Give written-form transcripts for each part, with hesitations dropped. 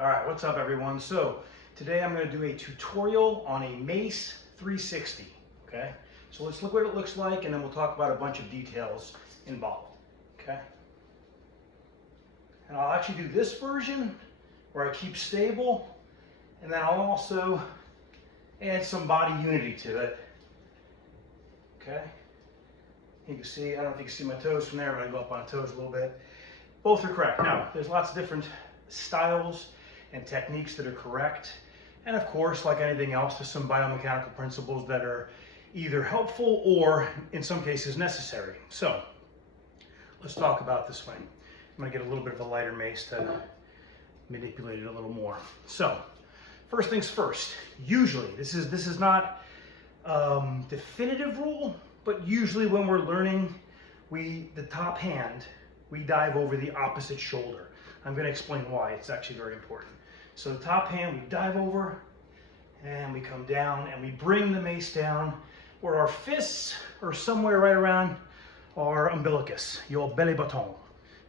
All right, what's up everyone? So today I'm going to do a tutorial on a Mace 360, okay? So let's look what it looks like and then we'll talk about a bunch of details involved, okay? And I'll actually do this version where I keep stable, and then I'll also add some body unity to it, okay? You can see, I don't know if you can see my toes from there, but I go up on toes a little bit. Both are correct. Now, there's lots of different styles and techniques that are correct. And of course, like anything else, there's some biomechanical principles that are either helpful or in some cases necessary. So let's talk about this one. I'm gonna get a little bit of a lighter mace to manipulate it a little more. So first things first, usually, this is not definitive rule, but usually when we're learning, the top hand, we dive over the opposite shoulder. I'm going to explain why. It's actually very important. So the top hand, we dive over and we come down and we bring the mace down where our fists are somewhere right around our umbilicus, your belly button.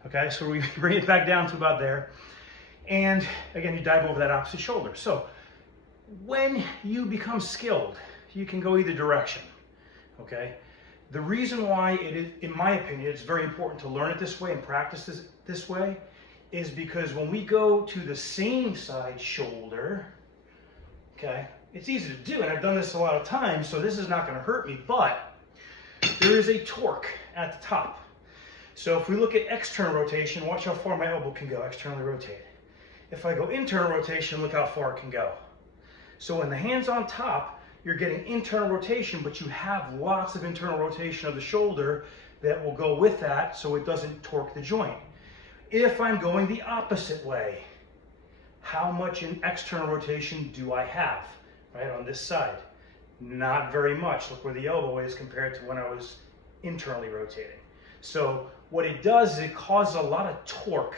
Okay, so we bring it back down to about there. And again, you dive over that opposite shoulder. So when you become skilled, you can go either direction. Okay, the reason why it is, in my opinion, it's very important to learn it this way and practice this way is because when we go to the same side shoulder, okay, it's easy to do, and I've done this a lot of times, so this is not going to hurt me, but there is a torque at the top. So if we look at external rotation, watch how far my elbow can go, externally rotated. If I go internal rotation, look how far it can go. So when the hand's on top, you're getting internal rotation, but you have lots of internal rotation of the shoulder that will go with that so it doesn't torque the joint. If I'm going the opposite way, how much in external rotation do I have, right, on this side? Not very much. Look where the elbow is compared to when I was internally rotating. So what it does is it causes a lot of torque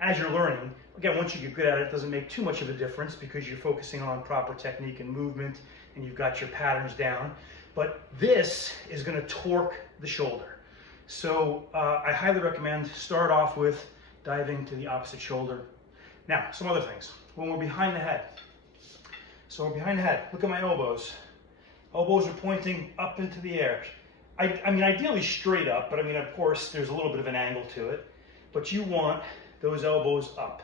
as you're learning. Again, once you get good at it, it doesn't make too much of a difference because you're focusing on proper technique and movement and you've got your patterns down. But this is going to torque the shoulder. So I highly recommend start off with diving to the opposite shoulder. Now, some other things. When we're behind the head. So we're behind the head. Look at my elbows. Elbows are pointing up into the air. I mean, ideally straight up, but I mean, of course, there's a little bit of an angle to it. But you want those elbows up.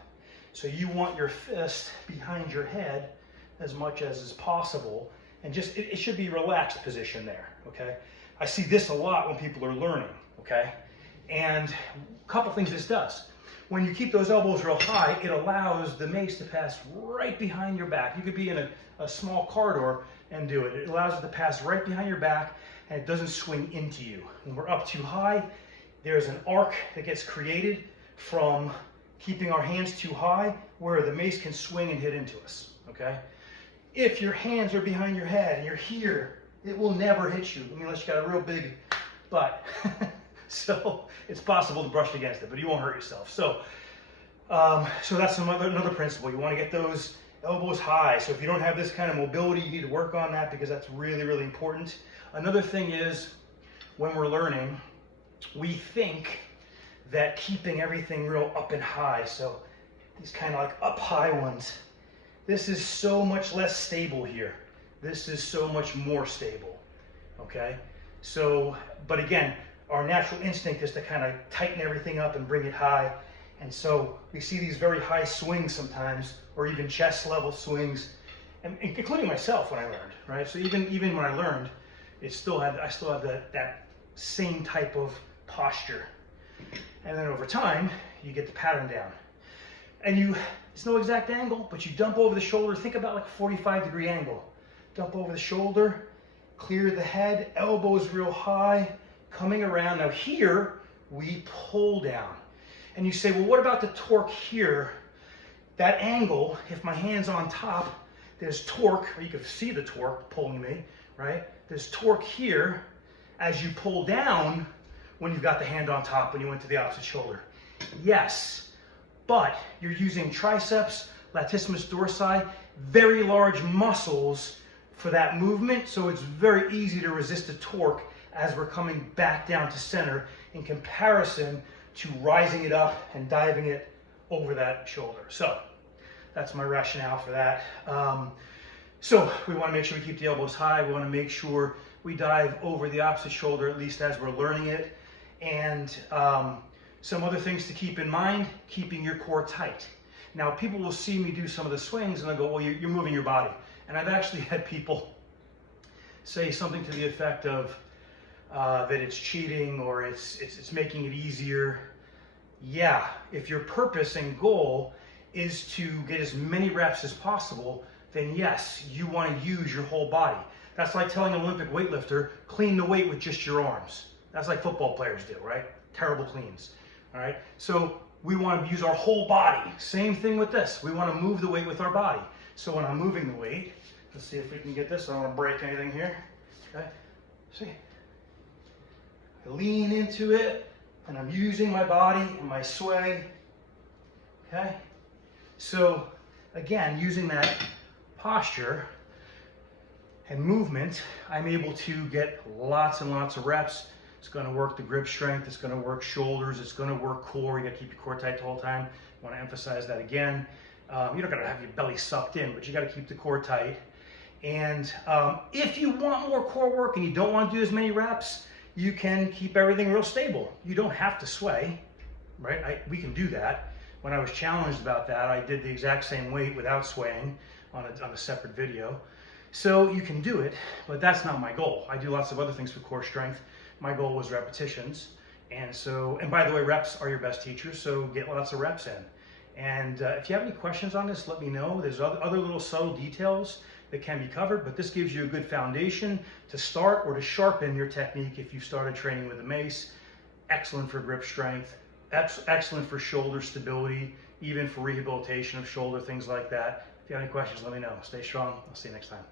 So you want your fist behind your head as much as is possible. And just, it should be a relaxed position there, okay? I see this a lot when people are learning, okay? And a couple things this does. When you keep those elbows real high, it allows the mace to pass right behind your back. You could be in a small corridor and do it. It allows it to pass right behind your back and it doesn't swing into you. When we're up too high, there's an arc that gets created from keeping our hands too high where the mace can swing and hit into us, okay? If your hands are behind your head and you're here, it will never hit you, unless you got a real big butt. So it's possible to brush against it, but you won't hurt yourself. So, so that's another principle. You want to get those elbows high. So if you don't have this kind of mobility, you need to work on that because that's really, really important. Another thing is when we're learning, we think that keeping everything real up and high, so these kind of like up high ones, this is so much less stable here. This is so much more stable, okay? So, but again, our natural instinct is to kind of tighten everything up and bring it high. And so we see these very high swings sometimes, or even chest level swings, and including myself when I learned, right? So even when I learned, I still had that same type of posture. And then over time, you get the pattern down. And it's no exact angle, but you dump over the shoulder. Think about like a 45-degree angle. Dump over the shoulder, clear the head, elbows real high, coming around. Now here, we pull down. And you say, well, what about the torque here? That angle, if my hand's on top, there's torque, or you can see the torque pulling me, right? There's torque here as you pull down when you've got the hand on top when you went to the opposite shoulder. Yes, but you're using triceps, latissimus dorsi, very large muscles for that movement, so it's very easy to resist the torque as we're coming back down to center in comparison to rising it up and diving it over that shoulder. So that's my rationale for that. So we want to make sure we keep the elbows high. We want to make sure we dive over the opposite shoulder, at least as we're learning it. And some other things to keep in mind, keeping your core tight. Now, people will see me do some of the swings and they'll go, well, you're moving your body. And I've actually had people say something to the effect of that it's cheating or it's making it easier. Yeah, if your purpose and goal is to get as many reps as possible, then yes, you want to use your whole body. That's like telling an Olympic weightlifter, clean the weight with just your arms. That's like football players do, right? Terrible cleans, all right? So we want to use our whole body. Same thing with this. We want to move the weight with our body. So when I'm moving the weight, let's see if we can get this. I don't want to break anything here, okay? See? I lean into it, and I'm using my body and my sway, okay? So again, using that posture and movement, I'm able to get lots and lots of reps. It's going to work the grip strength, it's going to work shoulders, it's going to work core. You got to keep your core tight the whole time. I want to emphasize that again. You don't got to have your belly sucked in, but you got to keep the core tight. And if you want more core work and you don't want to do as many reps, you can keep everything real stable. You don't have to sway, right? We can do that. When I was challenged about that, I did the exact same weight without swaying on a separate video. So you can do it, but that's not my goal. I do lots of other things for core strength. My goal was repetitions. And by the way, reps are your best teachers, so get lots of reps in. And if you have any questions on this, let me know. There's other little subtle details that can be covered, but this gives you a good foundation to start or to sharpen your technique if you started training with a Mace. Excellent for grip strength, excellent for shoulder stability, even for rehabilitation of shoulder, things like that. If you have any questions, let me know. Stay strong. I'll see you next time.